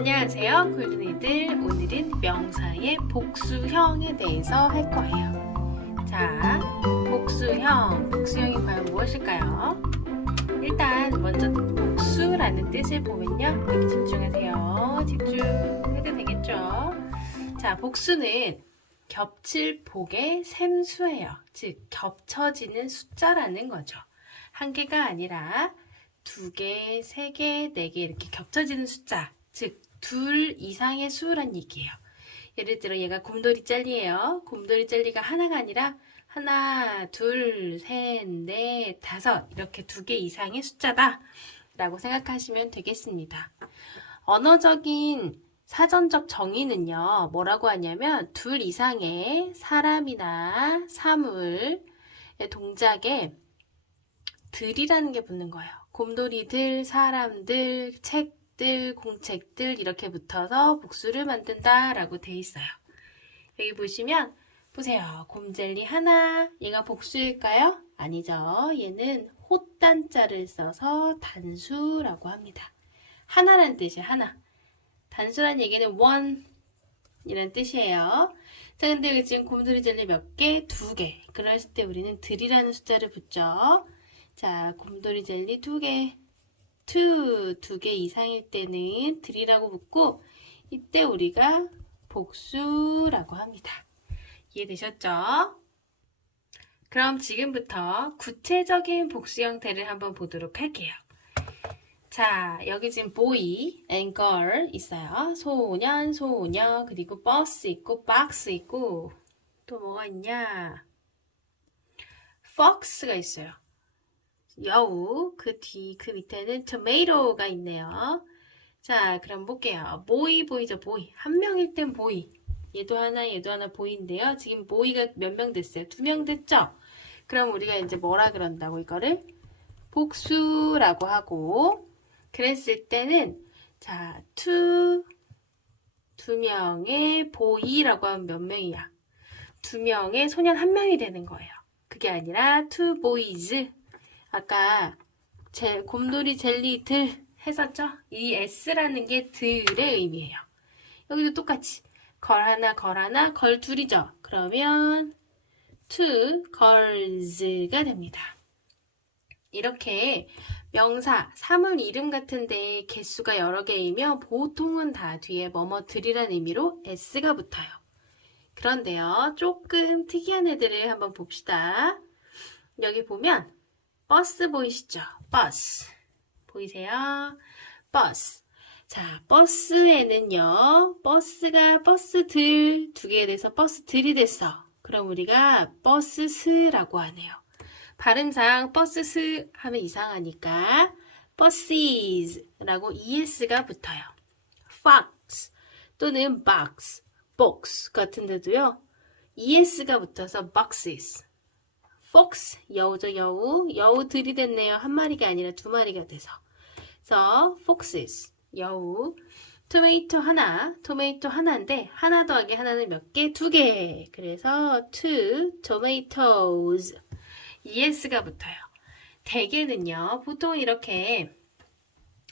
안녕하세요, 골든이들. 오늘은 명사의 복수형에 대해서 할 거예요. 자, 복수형이 과연 무엇일까요? 일단 먼저 복수라는 뜻을 보면요, 여기 집중하세요. 집중해도 되겠죠? 자, 복수는 겹칠 복의 샘수예요. 즉, 겹쳐지는 숫자라는 거죠. 한 개가 아니라 두 개, 세 개, 네 개 이렇게 겹쳐지는 숫자. 즉, 둘 이상의 수란 얘기예요. 예를 들어 얘가 곰돌이 짤리예요. 곰돌이 짤리가 하나가 아니라 하나, 둘, 셋, 넷, 다섯 이렇게 두 개 이상의 숫자다 라고 생각하시면 되겠습니다. 언어적인 사전적 정의는요, 뭐라고 하냐면 둘 이상의 사람이나 사물의 동작에 들이라는 게 붙는 거예요. 곰돌이들, 사람들, 책들, 공책들 이렇게 붙어서 복수를 만든다 라고 돼 있어요. 여기 보시면 보세요. 곰젤리 하나, 얘가 복수일까요? 아니죠. 얘는 헛단자를 써서 단수라고 합니다. 하나란 뜻이에요. 하나. 단수란 얘기는 one 이란 뜻이에요. 자, 근데 여기 지금 곰돌이 젤리 몇 개? 두 개. 그랬을 때 우리는 들이라는 숫자를 붙죠. 자, 곰돌이 젤리 두 개. 두 개 이상일 때는 들이라고 붙고, 이때 우리가 복수라고 합니다. 이해되셨죠? 그럼 지금부터 구체적인 복수 형태를 한번 보도록 할게요. 자, 여기 지금 boy and girl 있어요. 소년, 소녀, 그리고 버스 있고, 박스 있고, 또 뭐가 있냐? fox가 있어요. 여우, 그 밑에는 tomato가 있네요. 자, 그럼 볼게요. boy, 보이죠? boy. 한 명일 땐 boy. 얘도 하나 보이인데요. 지금 boy가 몇 명 됐어요? 2명 됐죠? 그럼 우리가 이제 뭐라 그런다고 이거를? 복수라고 하고, 그랬을 때는, 자, 두 명의 boy라고 하면 몇 명이야? 2명의 소년 1명이 되는 거예요. 그게 아니라 two boys. 아까 곰돌이 젤리들 했었죠? 이 S라는 게 들의 의미예요. 여기도 똑같이 걸 하나, 걸 둘이죠? 그러면 two girls가 됩니다. 이렇게 명사, 사물 이름 같은데 개수가 여러 개이면 보통은 다 뒤에 뭐뭐들이라는 의미로 S가 붙어요. 그런데요, 조금 특이한 애들을 한번 봅시다. 여기 보면 버스 보이시죠? 버스. 보이세요? 버스. 자, 버스에는요, 버스가 버스들 두 개에 대해서 버스들이 됐어. 그럼 우리가 버스스라고 하네요. 발음상 버스스 하면 이상하니까 busses라고 es가 붙어요. fox 또는 box, box 같은 데도요, es가 붙어서 boxes. fox, 여우죠, 여우. 여우들이 됐네요. 한 마리가 아니라 두 마리가 돼서. 그래서 foxes, 여우. 토마토 하나, 토마토 하나인데 하나 더하기 하나는 몇 개? 두 개. 그래서 two tomatoes. es가 붙어요. 대개는요, 보통 이렇게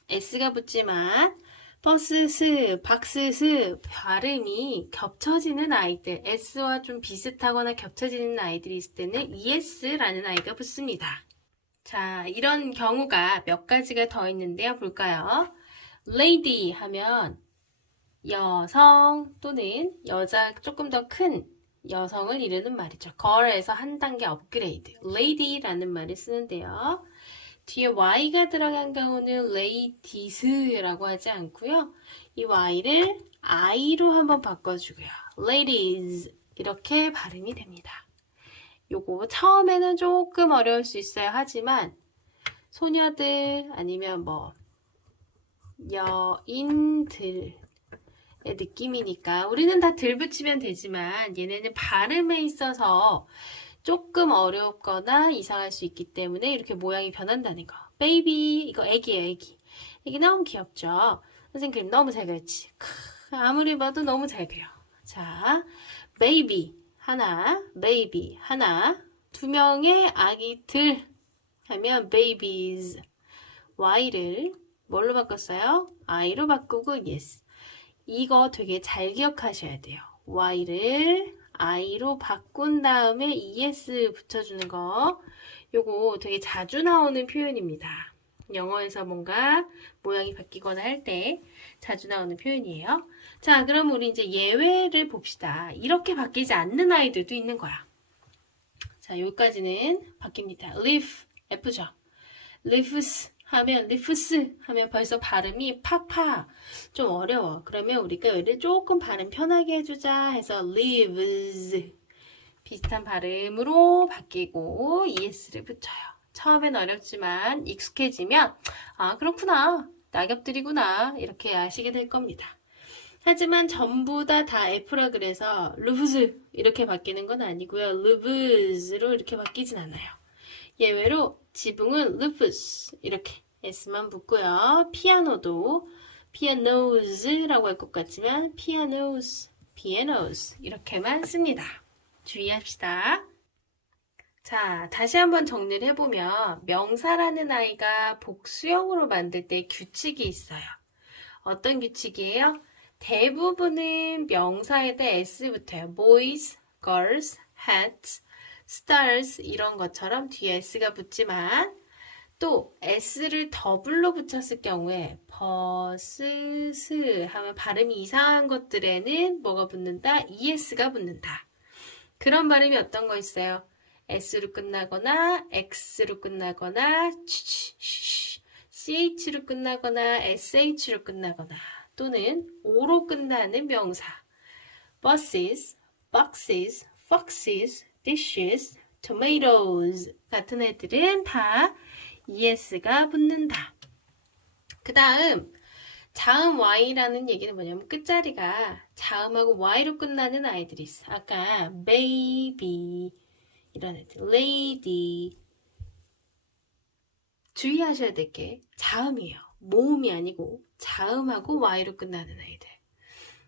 s가 붙지만 버스스, 박스스 발음이 겹쳐지는 아이들, S와 좀 비슷하거나 겹쳐지는 아이들이 있을 때는 ES라는 아이가 붙습니다. 자, 이런 경우가 몇 가지가 더 있는데요. 볼까요? lady 하면 여성 또는 여자 조금 더 큰 여성을 이르는 말이죠. girl에서 한 단계 업그레이드, lady라는 말을 쓰는데요. 뒤에 y가 들어간 경우는 ladies라고 하지 않고요. 이 y를 i로 한번 바꿔주고요. ladies 이렇게 발음이 됩니다. 요거 처음에는 조금 어려울 수 있어요. 하지만 소녀들 아니면 뭐 여인들의 느낌이니까 우리는 다 들 붙이면 되지만 얘네는 발음에 있어서 조금 어렵거나 이상할 수 있기 때문에 이렇게 모양이 변한다는 거. 베이비, 이거 애기예요, 애기. 애기 너무 귀엽죠? 선생님 그림 너무 잘 그렸지? 아무리 봐도 너무 잘 그려. 자, 베이비 하나, 베이비 하나, 2명의 아기들 하면 babies. y를 뭘로 바꿨어요? i로 바꾸고 yes. 이거 되게 잘 기억하셔야 돼요. y를 i로 바꾼 다음에 es 붙여주는 거. 요거 되게 자주 나오는 표현입니다. 영어에서 뭔가 모양이 바뀌거나 할 때 자주 나오는 표현이에요. 자, 그럼 우리 이제 예외를 봅시다. 이렇게 바뀌지 않는 아이들도 있는 거야. 자, 여기까지는 바뀝니다. leaf, F죠. leaves 하면, leaves 하면 벌써 발음이 팍팍 좀 어려워. 그러면 우리가 얘를 조금 발음 편하게 해주자 해서 leaves 비슷한 발음으로 바뀌고 es를 붙여요. 처음엔 어렵지만 익숙해지면 아, 그렇구나. 낙엽들이구나. 이렇게 아시게 될 겁니다. 하지만 전부 다 F라 그래서 루브즈 이렇게 바뀌는 건 아니고요. 루브즈로 이렇게 바뀌진 않아요. 예외로 지붕은 루프스 이렇게 S만 붙고요. 피아노도 피아노즈라고 할 것 같지만 피아노스, 피아노스 이렇게만 씁니다. 주의합시다. 자, 다시 한번 정리를 해보면 명사라는 아이가 복수형으로 만들 때 규칙이 있어요. 어떤 규칙이에요? 대부분은 명사에다 S 붙어요. boys, girls, hats, stars 이런 것처럼 뒤에 S가 붙지만 또 S를 더블로 붙였을 경우에 버스스 하면 발음이 이상한 것들에는 뭐가 붙는다? ES가 붙는다. 그런 발음이 어떤 거 있어요? S로 끝나거나 X로 끝나거나 CH로 끝나거나 SH로 끝나거나 또는 O로 끝나는 명사 buses, boxes, foxes, dishes, tomatoes 같은 애들은 다 ES가 붙는다. 그 다음 자음 Y라는 얘기는 뭐냐면 끝자리가 자음하고 Y로 끝나는 아이들이 있어. 아까 baby 이런 애들, lady 주의하셔야 될 게 자음이에요. 모음이 아니고 자음하고 Y로 끝나는 아이들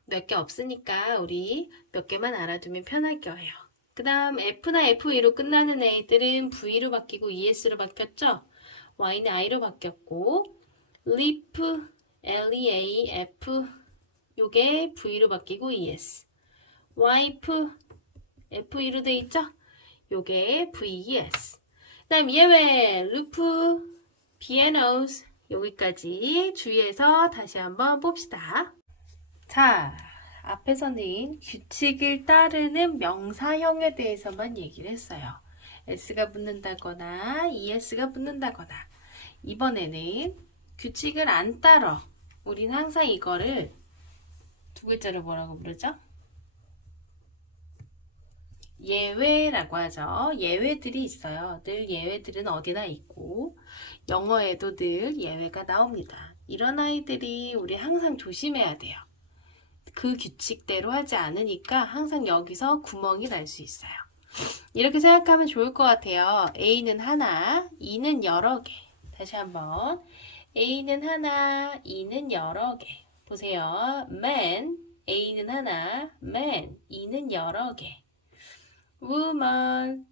몇 개 없으니까 우리 몇 개만 알아두면 편할 거예요. 그 다음 F나 FE로 끝나는 애들은 V로 바뀌고 ES로 바뀌었죠. Y는 I로 바뀌었고 leaf, L-E-A-F 요게 V로 바뀌고 ES wife, FE로 돼 있죠. 요게 VES. 그 다음 예외 루프, pianos 여기까지 주의해서 다시 한번 봅시다. 자, 앞에서는 규칙을 따르는 명사형에 대해서만 얘기를 했어요. S가 붙는다거나 ES가 붙는다거나 이번에는 규칙을 안 따라 우린 항상 이거를 두 글자로 뭐라고 부르죠? 예외라고 하죠. 예외들이 있어요. 늘 예외들은 어디나 있고 영어에도 늘 예외가 나옵니다. 이런 아이들이 우리 항상 조심해야 돼요. 그 규칙대로 하지 않으니까 항상 여기서 구멍이 날 수 있어요. 이렇게 생각하면 좋을 것 같아요. A는 하나, E는 여러 개. 다시 한번 A는 하나, E는 여러 개. 보세요. man, A는 하나, man, E는 여러 개. woman,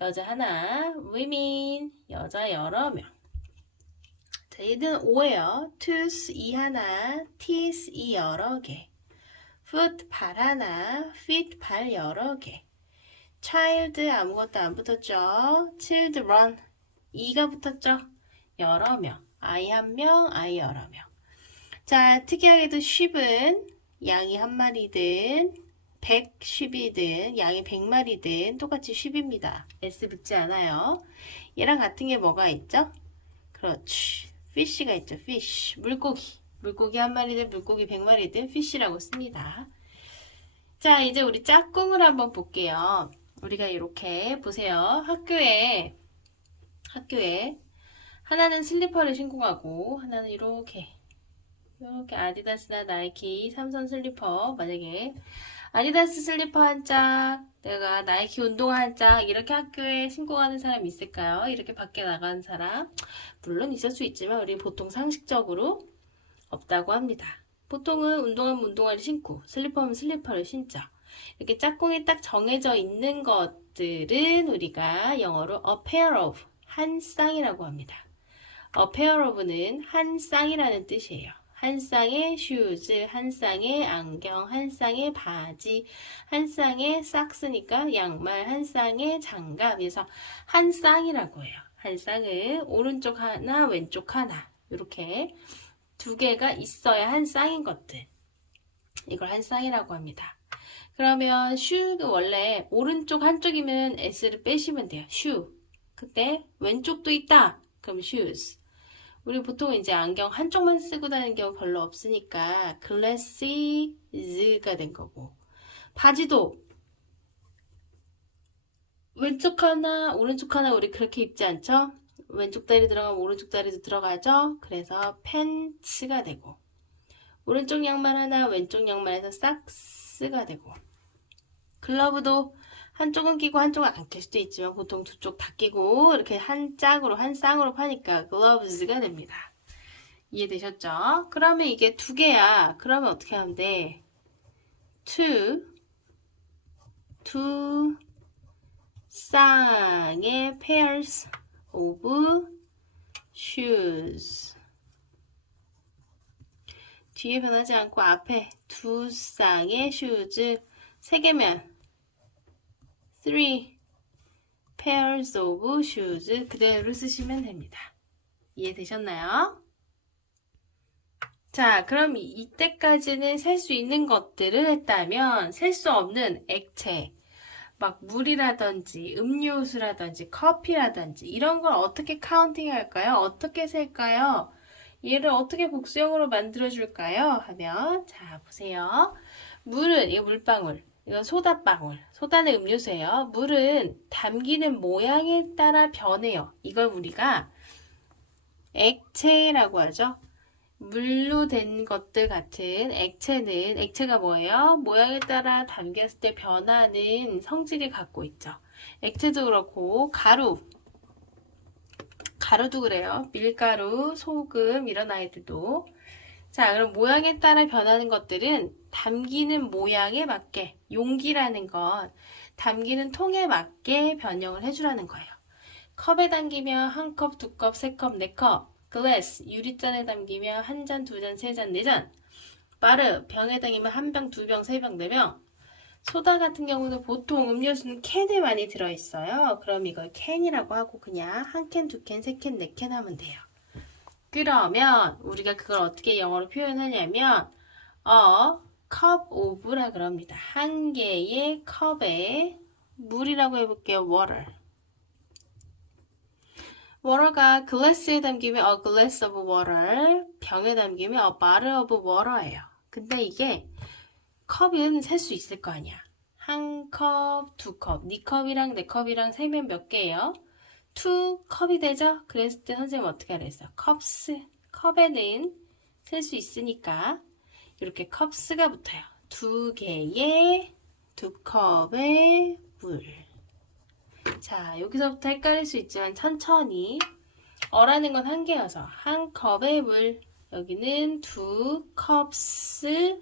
여자 하나, women, 여자 여러 명. 자, 얘는 O예요. tooth, 이 하나, teeth, 이 여러 개. foot, 발 하나, feet, 발 여러 개. child, 아무것도 안 붙었죠. children, 이가 붙었죠. 여러 명. 아이 한 명, 아이 여러 명. 자, 특이하게도 sheep은 양이 한 마리든 100sheep이든 양이 100마리든 똑같이 sheep입니다. S 붙지 않아요. 얘랑 같은 게 뭐가 있죠? 그렇지. fish가 있죠. fish. 물고기. 물고기 한 마리든 물고기 100마리든 fish라고 씁니다. 자, 이제 우리 짝꿍을 한번 볼게요. 우리가 이렇게 보세요. 학교에 하나는 슬리퍼를 신고 가고 하나는 이렇게 아디다스나 나이키, 삼성 슬리퍼 만약에 아디다스 슬리퍼 한 짝, 내가 나이키 운동화 한 짝 이렇게 학교에 신고 가는 사람 있을까요? 이렇게 밖에 나가는 사람 물론 있을 수 있지만 우리 보통 상식적으로 없다고 합니다. 보통은 운동화면 운동화를 신고 슬리퍼면 슬리퍼를 신죠. 이렇게 짝꿍이 딱 정해져 있는 것들은 우리가 영어로 a pair of, 한 쌍이라고 합니다. a pair of는 한 쌍이라는 뜻이에요. 한 쌍의 shoes, 한 쌍의 안경, 한 쌍의 바지, 한 쌍의 삭스니까 양말, 한 쌍의 장갑. 그래서 한 쌍이라고 해요. 한 쌍은 오른쪽 하나, 왼쪽 하나. 이렇게 두 개가 있어야 한 쌍인 것들. 이걸 한 쌍이라고 합니다. 그러면 shoe가 원래 오른쪽 한쪽이면 s를 빼시면 돼요. shoe. 그때 왼쪽도 있다. 그럼 shoes. 우리 보통 이제 안경 한쪽만 쓰고 다니는 경우 별로 없으니까 glasses가 된 거고. 바지도 왼쪽 하나, 오른쪽 하나 우리 그렇게 입지 않죠? 왼쪽 다리 들어가면 오른쪽 다리도 들어가죠? 그래서 팬츠가 되고. 오른쪽 양말 하나, 왼쪽 양말에서 삭스가 되고. 글러브도 한쪽은 끼고 한쪽은 안 낄 수도 있지만 보통 두 쪽 다 끼고 이렇게 한 짝으로 한 쌍으로 파니까 gloves가 됩니다. 이해되셨죠? 그러면 이게 두 개야. 그러면 어떻게 하면 돼? two 쌍의 pairs of shoes. 뒤에 변하지 않고 앞에 두 쌍의 shoes. 세 개면 three pairs of shoes 그대로 쓰시면 됩니다. 이해되셨나요? 자, 그럼 이때까지는 셀 수 있는 것들을 했다면 셀 수 없는 액체, 막 물이라든지 음료수라든지 커피라든지 이런 걸 어떻게 카운팅 할까요? 어떻게 셀까요? 얘를 어떻게 복수형으로 만들어 줄까요? 하면 자, 보세요. 물은 이거 물방울. 이건 소다방울. 소다는 음료수예요. 물은 담기는 모양에 따라 변해요. 이걸 우리가 액체라고 하죠. 물로 된 것들 같은 액체는, 액체가 뭐예요? 모양에 따라 담겼을 때 변하는 성질을 갖고 있죠. 액체도 그렇고 가루도 그래요. 밀가루, 소금 이런 아이들도. 자, 그럼 모양에 따라 변하는 것들은 담기는 모양에 맞게, 용기라는 건 담기는 통에 맞게 변형을 해주라는 거예요. 컵에 담기면 한 컵, 두 컵, 세 컵, 네 컵. glass, 유리잔에 담기면 한 잔, 두 잔, 세 잔, 네 잔. 바르, 병에 담기면 한 병, 두 병, 세 병, 네 병. 소다 같은 경우는 보통 음료수는 캔에 많이 들어있어요. 그럼 이걸 캔이라고 하고 그냥 한 캔, 두 캔, 세 캔, 네 캔 하면 돼요. 그러면 우리가 그걸 어떻게 영어로 표현하냐면 cup of라 그럽니다. 한 개의 컵에 물이라고 해볼게요. water. water가 glass에 담기면 a glass of water, 병에 담기면 a bottle of water예요. 근데 이게 컵은 셀 수 있을 거 아니야. 한 컵, 두 컵, 네 컵이랑 내 컵이랑 세면 몇 개예요? 2컵이 되죠? 그랬을 때 선생님 어떻게 하라 했어요? 컵스. 컵에는 셀 수 있으니까 이렇게 컵스가 붙어요. 두 컵의 물. 자, 여기서부터 헷갈릴 수 있지만 천천히. 어라는 건 한 개여서 한 컵의 물. 여기는 두 컵스의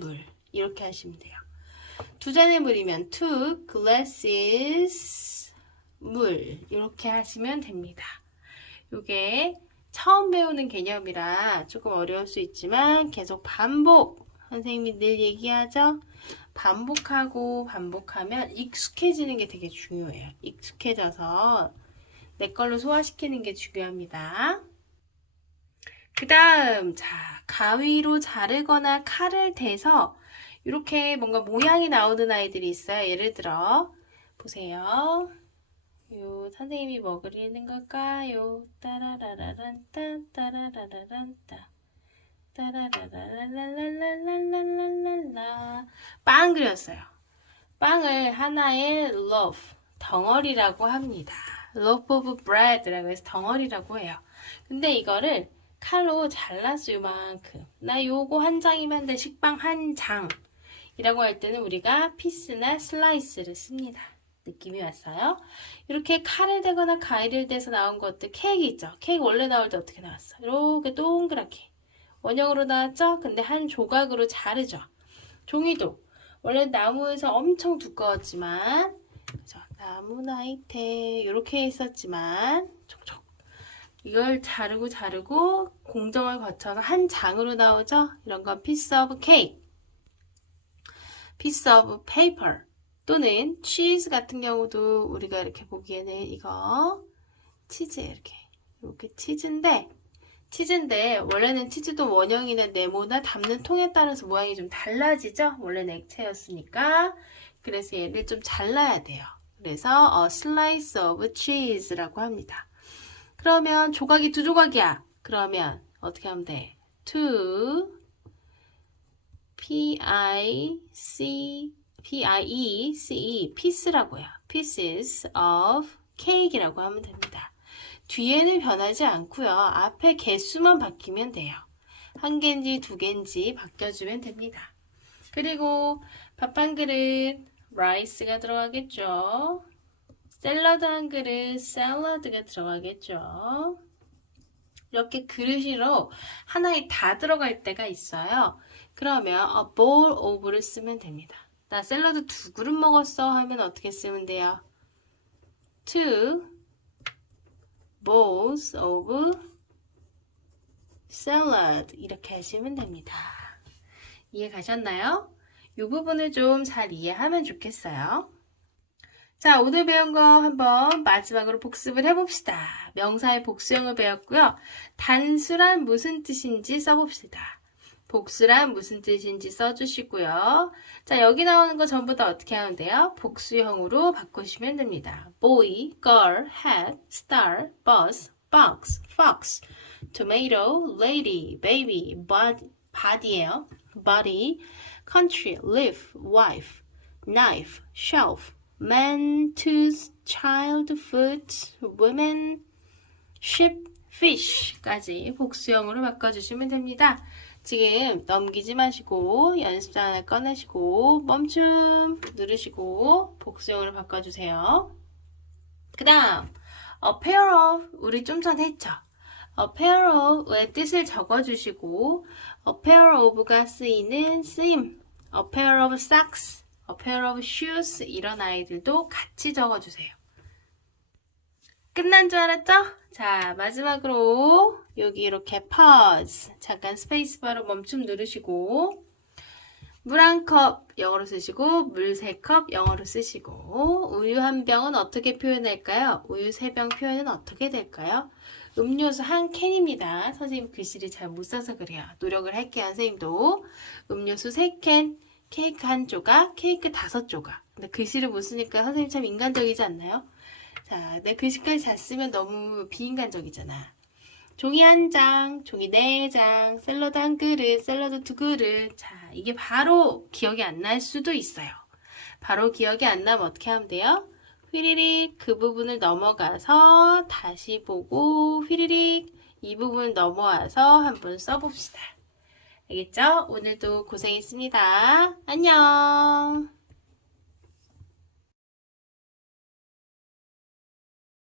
물. 이렇게 하시면 돼요. 두 잔의 물이면 two glasses 물. 이렇게 하시면 됩니다. 이게 처음 배우는 개념이라 조금 어려울 수 있지만 계속 반복. 선생님이 늘 얘기하죠? 반복하면 익숙해지는 게 되게 중요해요. 익숙해져서 내 걸로 소화시키는 게 중요합니다. 그 다음, 자, 가위로 자르거나 칼을 대서 이렇게 뭔가 모양이 나오는 아이들이 있어요. 예를 들어, 보세요. 요 선생님이 뭐 그리는 걸까요? 따라라라란따 따라라라란따 따라라라라라라라라라 빵 그렸어요. 빵을 하나의 loaf, 덩어리라고 합니다. loaf of bread라고 해서 덩어리라고 해요. 근데 이거를 칼로 잘랐어 요만큼. 나 요거 한 장이면 돼. 식빵 한 장이라고 할 때는 우리가 피스나 슬라이스를 씁니다. 느낌이 왔어요? 이렇게 칼을 대거나 가위를 대서 나온 것들 케이크 있죠? 케이크 원래 나올 때 어떻게 나왔어? 이렇게 동그랗게 원형으로 나왔죠? 근데 한 조각으로 자르죠. 종이도 원래 나무에서 엄청 두꺼웠지만 그죠? 나무 나이테 이렇게 있었지만 촉촉 이걸 자르고 공정을 거쳐서 한 장으로 나오죠. 이런 건 piece of cake, piece of paper 또는 cheese 같은 경우도 우리가 이렇게 보기에는 이거 치즈 이렇게 치즈인데 원래는 치즈도 원형이나 네모나 담는 통에 따라서 모양이 좀 달라지죠. 원래는 액체였으니까. 그래서 얘를 좀 잘라야 돼요. 그래서 a slice of cheese라고 합니다. 그러면 조각이 두 조각이야. 그러면 어떻게 하면 돼? two P-I-E-C-E piece라고 해요. pieces of cake이라고 하면 됩니다. 뒤에는 변하지 않고요. 앞에 개수만 바뀌면 돼요. 한 개인지 두 개인지 바뀌어주면 됩니다. 그리고 밥 한 그릇 라이스가 들어가겠죠. 샐러드 한 그릇 샐러드가 들어가겠죠. 이렇게 그릇으로 하나에 다 들어갈 때가 있어요. 그러면 a bowl of를 쓰면 됩니다. 나 샐러드 두 그릇 먹었어 하면 어떻게 쓰면 돼요? two bowls of salad 이렇게 하시면 됩니다. 이해 가셨나요? 이 부분을 좀 잘 이해하면 좋겠어요. 자, 오늘 배운 거 한번 마지막으로 복습을 해봅시다. 명사의 복수형을 배웠고요. 단수란 무슨 뜻인지 써봅시다. 복수란 무슨 뜻인지 써주시고요. 자, 여기 나오는 거 전부 다 어떻게 하면 돼요? 복수형으로 바꾸시면 됩니다. boy, girl, hat, star, bus, box, fox, tomato, lady, baby, body예요. body, country, leaf, wife, knife, shelf, man, tooth, child, foot, women, ship, fish까지 복수형으로 바꿔주시면 됩니다. 지금 넘기지 마시고 연습장 하나 꺼내시고 멈춤 누르시고 복수형으로 바꿔주세요. 그 다음 a pair of 우리 좀 전에 했죠. a pair of의 뜻을 적어주시고 a pair of가 쓰이는 쓰임 a pair of socks, a pair of shoes 이런 아이들도 같이 적어주세요. 끝난 줄 알았죠? 자, 마지막으로 여기 이렇게 pause 잠깐 스페이스바로 멈춤 누르시고 물 한 컵 영어로 쓰시고 물 3컵 영어로 쓰시고 우유 한 병은 어떻게 표현할까요? 우유 3병 표현은 어떻게 될까요? 음료수 한 캔입니다. 선생님 글씨를 잘 못 써서 그래요. 노력을 할게요. 선생님도 음료수 3캔 케이크 한 조각 케이크 5조각 근데 글씨를 못 쓰니까 선생님 참 인간적이지 않나요? 자, 내 글씨까지 잘 쓰면 너무 비인간적이잖아. 종이 한 장, 종이 4장, 샐러드 한 그릇, 샐러드 2그릇. 자, 이게 바로 기억이 안 날 수도 있어요. 바로 기억이 안 나면 어떻게 하면 돼요? 휘리릭 그 부분을 넘어가서 다시 보고 휘리릭 이 부분을 넘어와서 한번 써봅시다. 알겠죠? 오늘도 고생했습니다. 안녕!